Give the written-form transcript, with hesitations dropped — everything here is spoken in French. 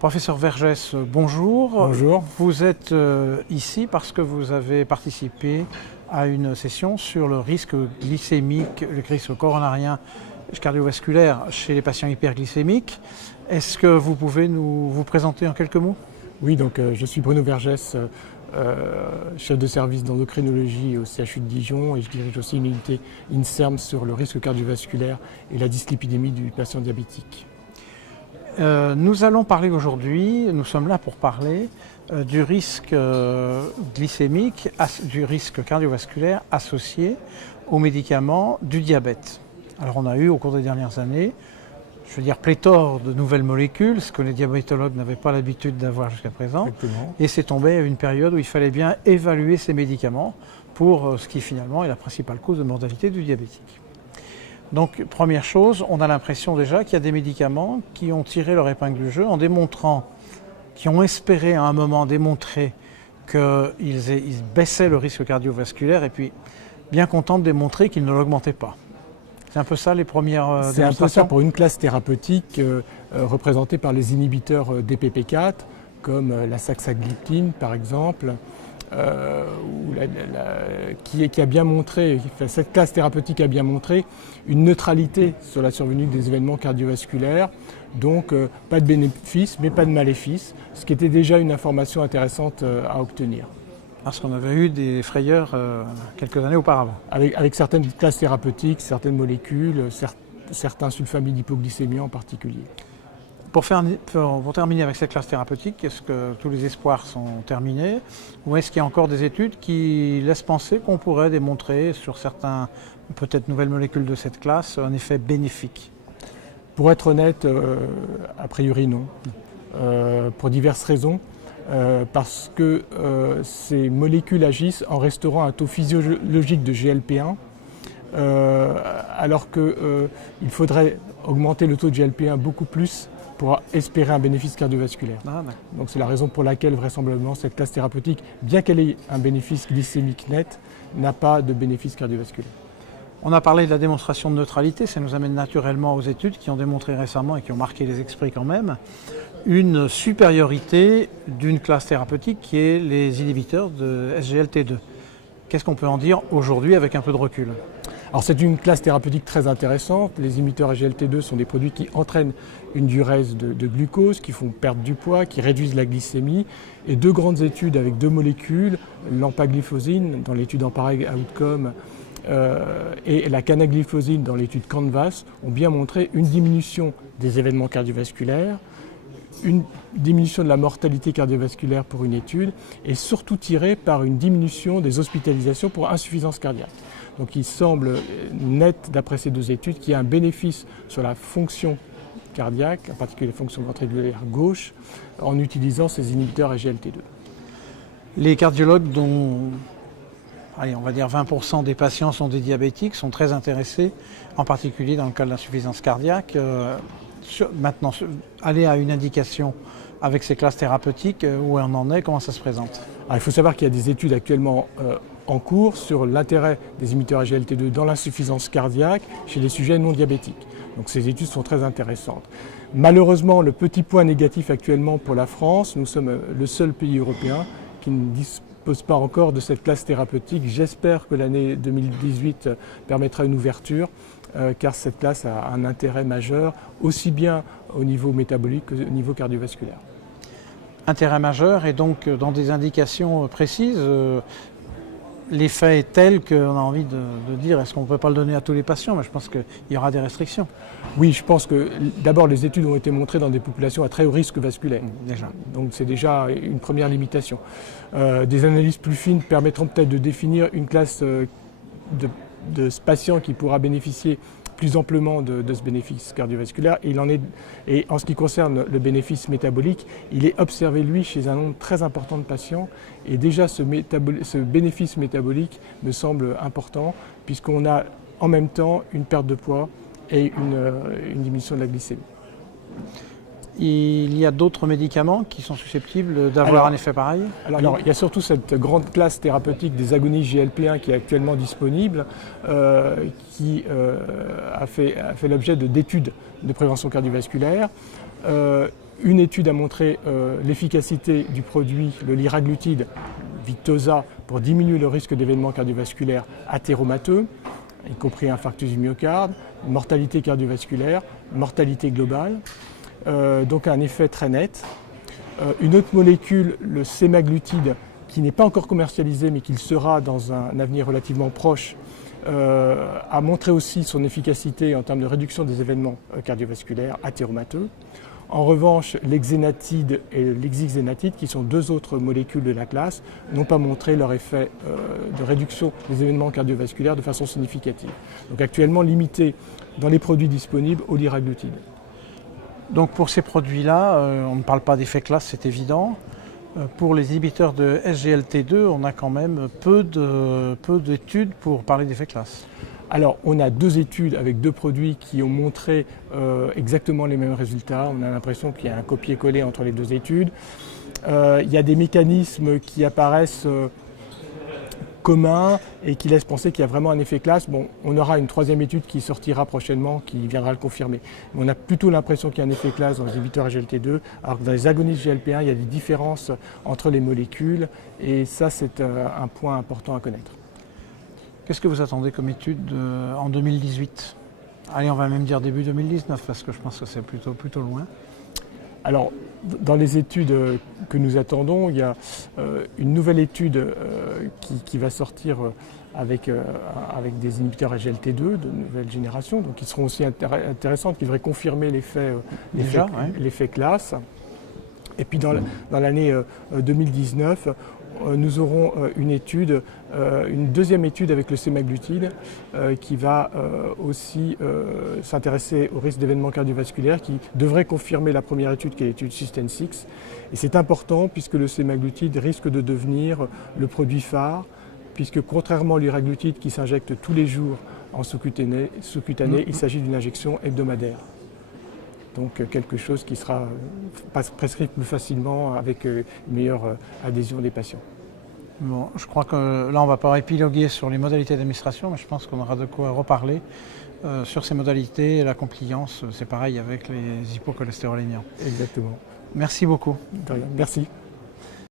Professeur Vergès, bonjour. Bonjour. Vous êtes ici parce que vous avez participé à une session sur le risque glycémique, le risque coronarien cardiovasculaire chez les patients hyperglycémiques. Est-ce que vous pouvez vous présenter en quelques mots? Oui, donc je suis Bruno Vergès, chef de service d'endocrinologie au CHU de Dijon, et je dirige aussi une unité INSERM sur le risque cardiovasculaire et la dyslipidémie du patient diabétique. Nous allons parler aujourd'hui, nous sommes là pour parler du risque glycémique, du risque cardiovasculaire associé aux médicaments du diabète. Alors on a eu au cours des dernières années, je veux dire pléthore de nouvelles molécules, ce que les diabétologues n'avaient pas l'habitude d'avoir jusqu'à présent. Exactement. Et c'est tombé à une période où il fallait bien évaluer ces médicaments pour ce qui finalement est la principale cause de mortalité du diabétique. Donc, première chose, on a l'impression déjà qu'il y a des médicaments qui ont tiré leur épingle du jeu en démontrant, qui ont espéré à un moment démontrer qu'ils baissaient le risque cardiovasculaire et puis bien contents de démontrer qu'ils ne l'augmentaient pas. C'est un peu ça les premières démonstrations. C'est un peu ça pour une classe thérapeutique représentée par les inhibiteurs DPP4, comme la saxagliptine par exemple. Qui a bien montré, cette classe thérapeutique a bien montré une neutralité sur la survenue des événements cardiovasculaires, donc pas de bénéfice mais pas de maléfice, ce qui était déjà une information intéressante à obtenir. Parce qu'on avait eu des frayeurs quelques années auparavant. Avec certaines classes thérapeutiques, certaines molécules, certains sulfamides hypoglycémiants en particulier. Pour terminer avec cette classe thérapeutique, est-ce que tous les espoirs sont terminés ou est-ce qu'il y a encore des études qui laissent penser qu'on pourrait démontrer sur certaines peut-être nouvelles molécules de cette classe un effet bénéfique? Pour être honnête, a priori non, pour diverses raisons. Parce que ces molécules agissent en restaurant un taux physiologique de GLP-1, alors qu'il faudrait augmenter le taux de GLP-1 beaucoup plus pour espérer un bénéfice cardiovasculaire. Donc c'est la raison pour laquelle vraisemblablement cette classe thérapeutique, bien qu'elle ait un bénéfice glycémique net, n'a pas de bénéfice cardiovasculaire. On a parlé de la démonstration de neutralité, ça nous amène naturellement aux études qui ont démontré récemment et qui ont marqué les esprits quand même, une supériorité d'une classe thérapeutique qui est les inhibiteurs de SGLT2. Qu'est-ce qu'on peut en dire aujourd'hui avec un peu de recul? Alors c'est une classe thérapeutique très intéressante. Les inhibiteurs SGLT2 sont des produits qui entraînent une diurèse de glucose, qui font perdre du poids, qui réduisent la glycémie. Et deux grandes études avec deux molécules, l'empagliflozin dans l'étude EMPAREG Outcome et la canagliflozin dans l'étude CANVAS ont bien montré une diminution des événements cardiovasculaires, une diminution de la mortalité cardiovasculaire pour une étude et surtout tirée par une diminution des hospitalisations pour insuffisance cardiaque. Donc il semble net d'après ces deux études qu'il y a un bénéfice sur la fonction cardiaque, en particulier la fonction ventriculaire gauche, en utilisant ces inhibiteurs SGLT2. Les cardiologues dont on va dire 20% des patients sont des diabétiques, sont très intéressés, en particulier dans le cas de l'insuffisance cardiaque. Maintenant, aller à une indication avec ces classes thérapeutiques, où on en est, comment ça se présente? Alors, il faut savoir qu'il y a des études actuellement en cours sur l'intérêt des inhibiteurs SGLT2 dans l'insuffisance cardiaque chez les sujets non diabétiques. Donc ces études sont très intéressantes. Malheureusement, le petit point négatif actuellement pour la France, nous sommes le seul pays européen qui ne dispose pas encore de cette classe thérapeutique. J'espère que l'année 2018 permettra une ouverture, car cette classe a un intérêt majeur, aussi bien au niveau métabolique qu'au niveau cardiovasculaire. Intérêt majeur et donc dans des indications précises, l'effet est tel qu'on a envie de dire est-ce qu'on ne peut pas le donner à tous les patients, mais je pense qu'il y aura des restrictions. Oui, je pense que d'abord les études ont été montrées dans des populations à très haut risque vasculaire. Déjà. Donc c'est déjà une première limitation. Des analyses plus fines permettront peut-être de définir une classe de patients qui pourra bénéficier plus amplement de ce bénéfice cardiovasculaire. Et en ce qui concerne le bénéfice métabolique, il est observé, lui, chez un nombre très important de patients. Et déjà, ce bénéfice métabolique me semble important, puisqu'on a en même temps une perte de poids et une diminution de la glycémie. Il y a d'autres médicaments qui sont susceptibles d'avoir un effet pareil? Alors, il y a surtout cette grande classe thérapeutique des agonistes GLP-1 qui est actuellement disponible, qui a fait l'objet d'études de prévention cardiovasculaire. Une étude a montré l'efficacité du produit, le liraglutide, Victoza, pour diminuer le risque d'événements cardiovasculaires athéromateux, y compris infarctus du myocarde, mortalité cardiovasculaire, mortalité globale. Donc un effet très net. Une autre molécule, le sémaglutide, qui n'est pas encore commercialisé mais qui le sera dans un avenir relativement proche, a montré aussi son efficacité en termes de réduction des événements cardiovasculaires athéromateux. En revanche, l'exénatide et l'exixénatide, qui sont deux autres molécules de la classe, n'ont pas montré leur effet de réduction des événements cardiovasculaires de façon significative. Donc actuellement limité dans les produits disponibles au liraglutide. Donc pour ces produits-là, on ne parle pas d'effet classe, c'est évident. Pour les inhibiteurs de SGLT2, on a quand même peu d'études pour parler d'effet classe. Alors, on a deux études avec deux produits qui ont montré exactement les mêmes résultats. On a l'impression qu'il y a un copier-coller entre les deux études. Il y a des mécanismes qui apparaissent communs et qui laissent penser qu'il y a vraiment un effet classe. Bon, on aura une troisième étude qui sortira prochainement, qui viendra le confirmer. Mais on a plutôt l'impression qu'il y a un effet classe dans les inhibiteurs SGLT2, alors que dans les agonistes GLP1, il y a des différences entre les molécules. Et ça, c'est un point important à connaître. Qu'est-ce que vous attendez comme étude en 2018 ? Allez, on va même dire début 2019, parce que je pense que c'est plutôt loin. Alors, dans les études que nous attendons, il y a une nouvelle étude qui va sortir avec des inhibiteurs SGLT2 de nouvelle génération, donc qui seront aussi intéressantes, qui devraient confirmer l'effet classe. Et puis dans l'année 2019, nous aurons une deuxième étude avec le sémaglutide qui va aussi s'intéresser au risque d'événements cardiovasculaires, qui devrait confirmer la première étude qui est l'étude SUSTAIN-6. Et c'est important puisque le sémaglutide risque de devenir le produit phare, puisque contrairement au liraglutide qui s'injecte tous les jours en sous-cutané, il s'agit d'une injection hebdomadaire. Donc quelque chose qui sera prescrit plus facilement avec une meilleure adhésion des patients. Bon, je crois que là on ne va pas épiloguer sur les modalités d'administration, mais je pense qu'on aura de quoi reparler sur ces modalités. La compliance, c'est pareil avec les hypocholestérolémiens. Exactement. Merci beaucoup. De rien. Merci.